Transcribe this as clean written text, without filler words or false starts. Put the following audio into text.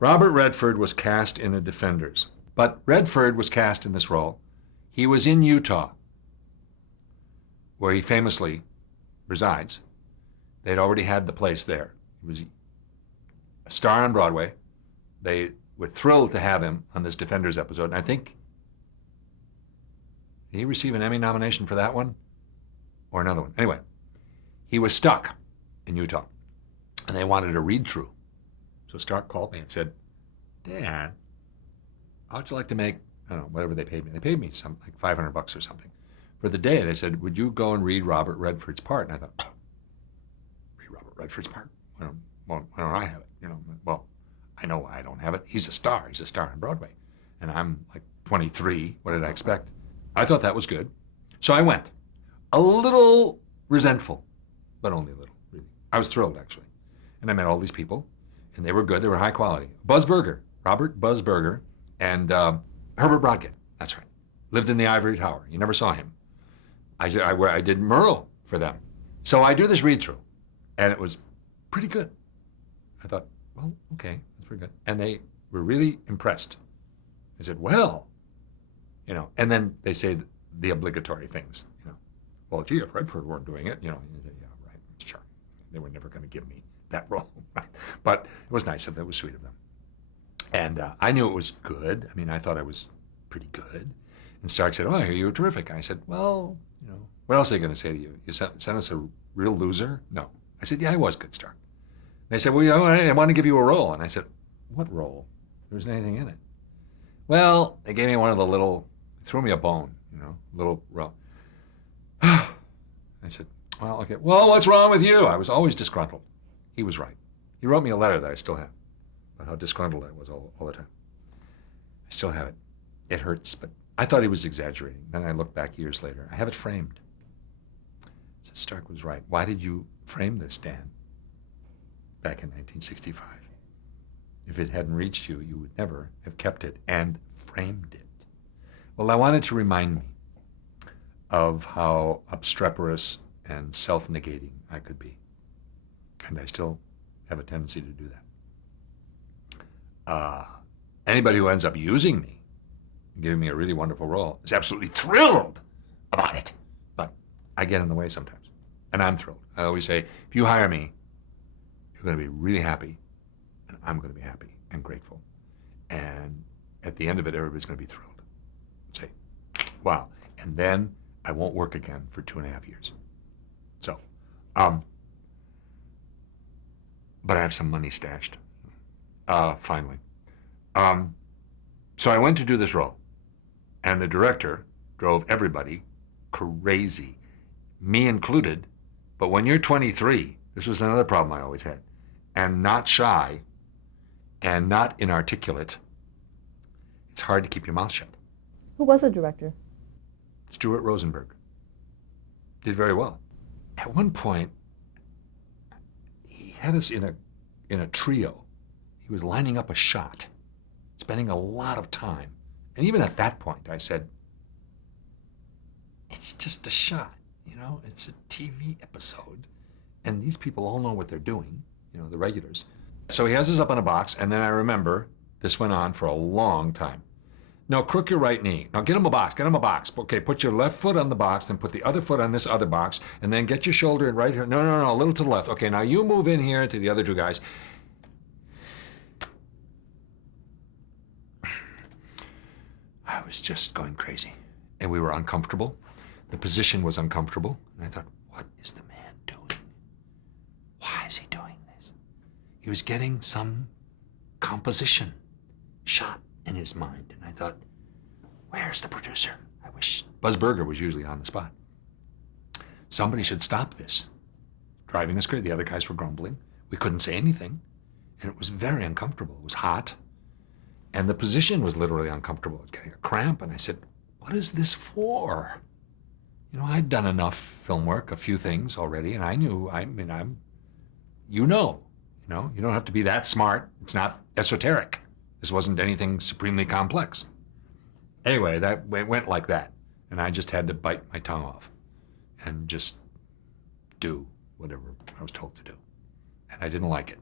Robert Redford was cast in The Defenders, but Redford was cast in this role. He was in Utah, where he famously resides. They'd already had the place there. He was a star on Broadway. They were thrilled to have him on this Defenders episode, and I think, did he receive an Emmy nomination for that one? Or another one? Anyway, he was stuck in Utah, and they wanted a read-through. So Stark called me and said, Dan, how'd you like to make, I don't know, whatever they paid me. They paid me something like $500 or something. For the day, they said, would you go and read Robert Redford's part? And I thought, read Robert Redford's part? Why don't I have it? Well, I know why I don't have it. He's a star. He's a star on Broadway. And I'm like 23. What did I expect? I thought that was good. So I went. A little resentful, but only a little, really. I was thrilled, actually. And I met all these people, and they were good. They were high quality. Buzz Berger, Robert Buzz Berger, and Herbert Brodkin. That's right. Lived in the Ivory Tower. You never saw him. I did Merle for them. So I do this read-through, and it was pretty good. I thought, well, okay, that's pretty good. And they were really impressed. They said, well, and then they say the obligatory things, well, gee, if Redford weren't doing it, you say, yeah, right, sure. They were never going to give me that role. But it was nice of them, it was sweet of them. And I knew it was good. I mean, I thought I was pretty good. And Stark said, oh, I hear you were terrific. I said, well, what else are they going to say to you? You sent us a real loser? No. I said, yeah, I was good, Stark. They said, well, I want to give you a role. And I said, what role? There wasn't anything in it. Well, they gave me one of the little, threw me a bone, little role. I said, well, okay. Well, what's wrong with you? I was always disgruntled. He was right. He wrote me a letter that I still have about how disgruntled I was all the time. I still have it. It hurts, but I thought he was exaggerating. Then I look back years later. I have it framed. I said, Stark was right. Why did you frame this, Dan, back in 1965? If it hadn't reached you, you would never have kept it and framed it. Well, I wanted to remind me of how obstreperous and self-negating I could be. And I still have a tendency to do that. Anybody who ends up using me, giving me a really wonderful role, is absolutely thrilled about it. But I get in the way sometimes. And I'm thrilled. I always say, if you hire me, you're going to be really happy, and I'm going to be happy and grateful. And at the end of it, everybody's going to be thrilled. Say, wow. And then I won't work again for 2.5 years. So, but I have some money stashed, finally. So I went to do this role, and the director drove everybody crazy, me included. But when you're 23, this was another problem I always had, and not shy, and not inarticulate, it's hard to keep your mouth shut. Who was the director? Stuart Rosenberg. Did very well. At one point, he had us in a trio. He was lining up a shot, spending a lot of time. And even at that point, I said, it's just a shot, it's a TV episode. And these people all know what they're doing, the regulars. So he has us up on a box, and then I remember this went on for a long time. Now, crook your right knee. Now, get him a box. Okay, put your left foot on the box, then put the other foot on this other box, and then get your shoulder in right here. No, a little to the left. Okay, now you move in here to the other two guys. I was just going crazy, and we were uncomfortable. The position was uncomfortable, and I thought, what is the man doing? Why is he doing this? He was getting some composition shot in his mind. And I thought, where's the producer? I wish Buzz Berger was usually on the spot. Somebody should stop this. Driving us crazy. The other guys were grumbling. We couldn't say anything. And it was very uncomfortable. It was hot. And the position was literally uncomfortable. I was getting a cramp. And I said, what is this for? I'd done enough film work, a few things already. And I knew, you don't have to be that smart. It's not esoteric. This wasn't anything supremely complex. Anyway, that went like that. And I just had to bite my tongue off and just do whatever I was told to do. And I didn't like it.